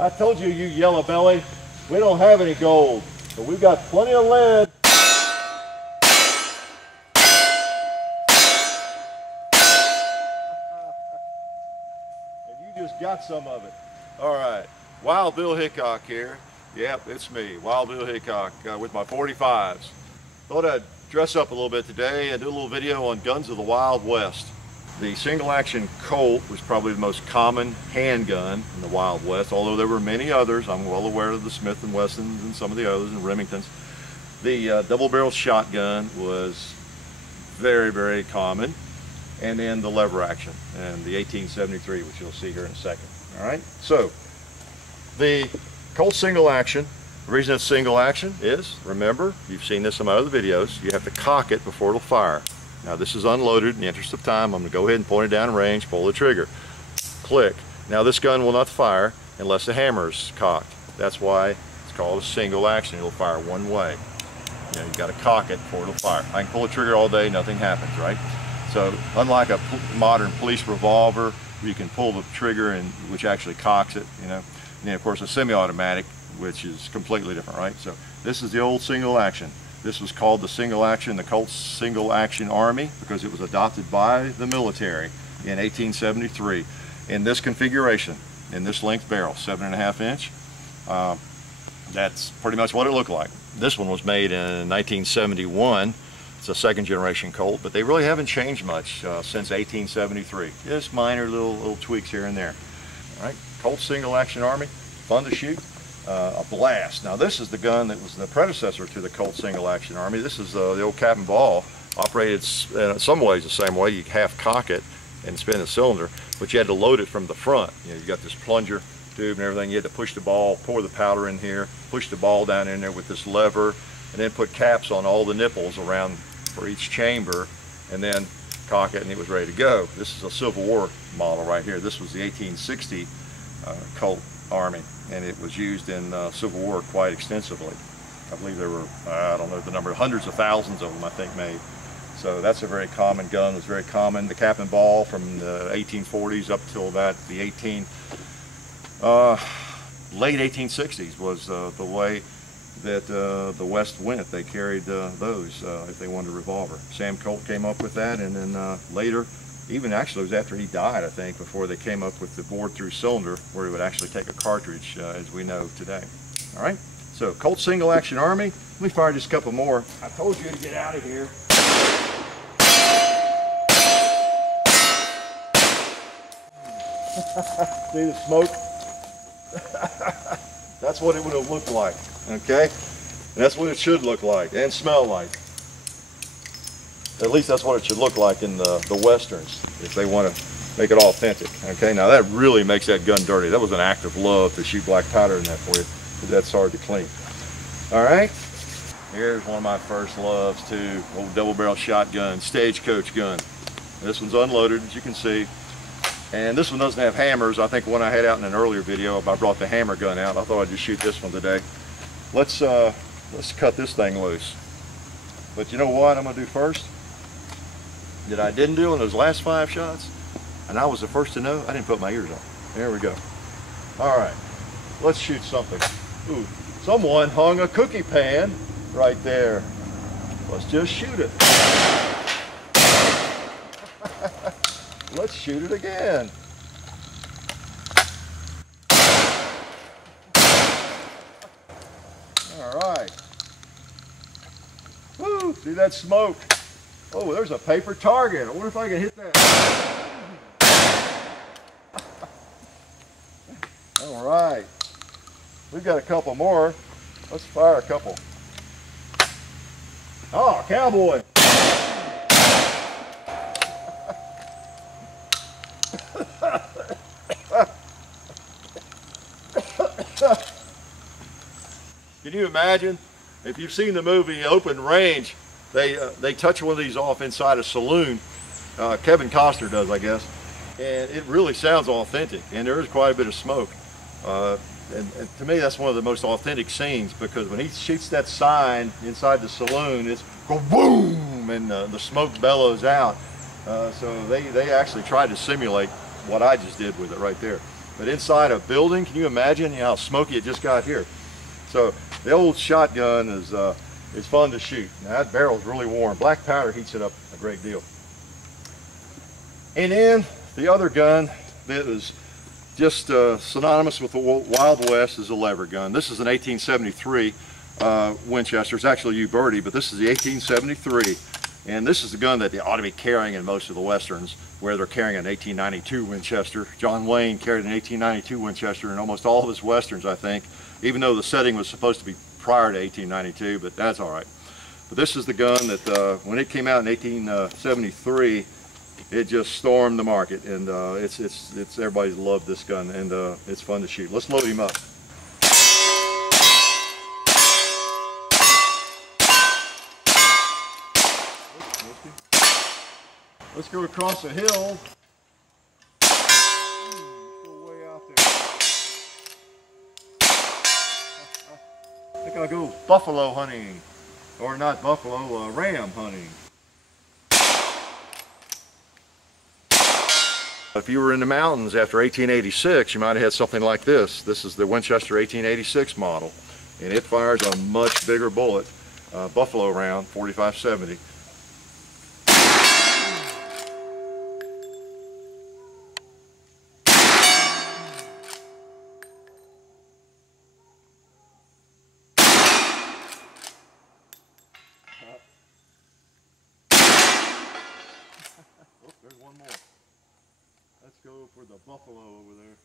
I told you, you yellow belly, we don't have any gold, but we've got plenty of lead. And you just got some of it. All right, Wild Bill Hickok here. Yep, it's me, Wild Bill Hickok, with my 45s. Thought I'd dress up a little bit today and do a little video on guns of the Wild West. The single action Colt was probably the most common handgun in the Wild West, although there were many others. I'm well aware of the Smith & Wessons and some of the others, and Remingtons. The double barrel shotgun was very, very common. And then the lever action and the 1873, which you'll see here in a second. All right, so the Colt single action, the reason it's single action is, remember, you've seen this in my other videos, you have to cock it before it'll fire. Now this is unloaded. In the interest of time, I'm going to go ahead and point it down range, pull the trigger, click. Now this gun will not fire unless the hammer is cocked. That's why it's called a single action. It'll fire one way. You know, you've got to cock it before it'll fire. I can pull the trigger all day, nothing happens, right? So unlike a modern police revolver, you can pull the trigger and which actually cocks it, you know. And then of course a semi-automatic, which is completely different, right? So this is the old single action. This was called the single action, the Colt Single Action Army, because it was adopted by the military in 1873 in this configuration, in this length barrel, 7.5 inch. That's pretty much what it looked like. This one was made in 1971. It's a second generation Colt, but they really haven't changed much since 1873. Just minor little tweaks here and there. All right, Colt Single Action Army, fun to shoot. A blast. Now this is the gun that was the predecessor to the Colt Single Action Army. This is the old cap and ball, operated in some ways the same way. You half cock it and spin the cylinder, but you had to load it from the front. You know, you got this plunger tube and everything. You had to push the ball, pour the powder in here, push the ball down in there with this lever, and then put caps on all the nipples around for each chamber, and then cock it, and it was ready to go. This is a Civil War model right here. This was the 1860 Colt Army, and it was used in Civil War quite extensively. I believe there were, I don't know the number, hundreds of thousands of them I think made. So that's a very common gun. It was very common. The cap and ball from the 1840s up till about the late 1860s was the way that the West went. They carried those if they wanted a revolver. Sam Colt came up with that, and then later, even actually it was after he died, I think, before they came up with the bored-through cylinder where it would actually take a cartridge as we know today. All right, so Colt Single Action Army. Let me fire just a couple more. I told you to get out of here. See the smoke? That's what it would have looked like, okay? And that's what it should look like and smell like. At least that's what it should look like in the Westerns, if they want to make it authentic, okay? Now that really makes that gun dirty. That was an act of love to shoot black powder in that for you, because that's hard to clean. All right, here's one of my first loves too, old double barrel shotgun, stagecoach gun. This one's unloaded, as you can see. And this one doesn't have hammers. I think one I had out in an earlier video, I brought the hammer gun out. I thought I'd just shoot this one today. Let's cut this thing loose. But you know what I'm gonna do first? That I didn't do in those last 5 shots, and I was the first to know, I didn't put my ears on. There we go. All right, let's shoot something. Ooh, someone hung a cookie pan right there. Let's just shoot it. Let's shoot it again. All right. Woo, see that smoke? Oh, there's a paper target. I wonder if I can hit that. All right. We've got a couple more. Let's fire a couple. Oh, cowboy. Can you imagine if you've seen the movie Open Range? They touch one of these off inside a saloon. Kevin Costner does, I guess, and it really sounds authentic. And there is quite a bit of smoke. And to me, that's one of the most authentic scenes, because when he shoots that sign inside the saloon, it's go boom, and the smoke bellows out. So they actually tried to simulate what I just did with it right there. But inside a building, can you imagine how smoky it just got here? So the old shotgun is fun to shoot. Now that barrel's really warm. Black powder heats it up a great deal. And then the other gun that is just synonymous with the Wild West is a lever gun. This is an 1873 Winchester. It's actually Uberti, but this is the 1873. And this is the gun that they ought to be carrying in most of the Westerns, where they're carrying an 1892 Winchester. John Wayne carried an 1892 Winchester in almost all of his Westerns, I think, even though the setting was supposed to be prior to 1892, but that's all right. But this is the gun that when it came out in 1873, it just stormed the market, and it's everybody's loved this gun, and it's fun to shoot. Let's load him up. Let's go across the hill. Go way out there. I think I'll go buffalo hunting, or not buffalo, ram hunting. If you were in the mountains after 1886, you might have had something like this. This is the Winchester 1886 model, and it fires a much bigger bullet, buffalo round, 45-70. Oh, there's one more. Let's go for the buffalo over there.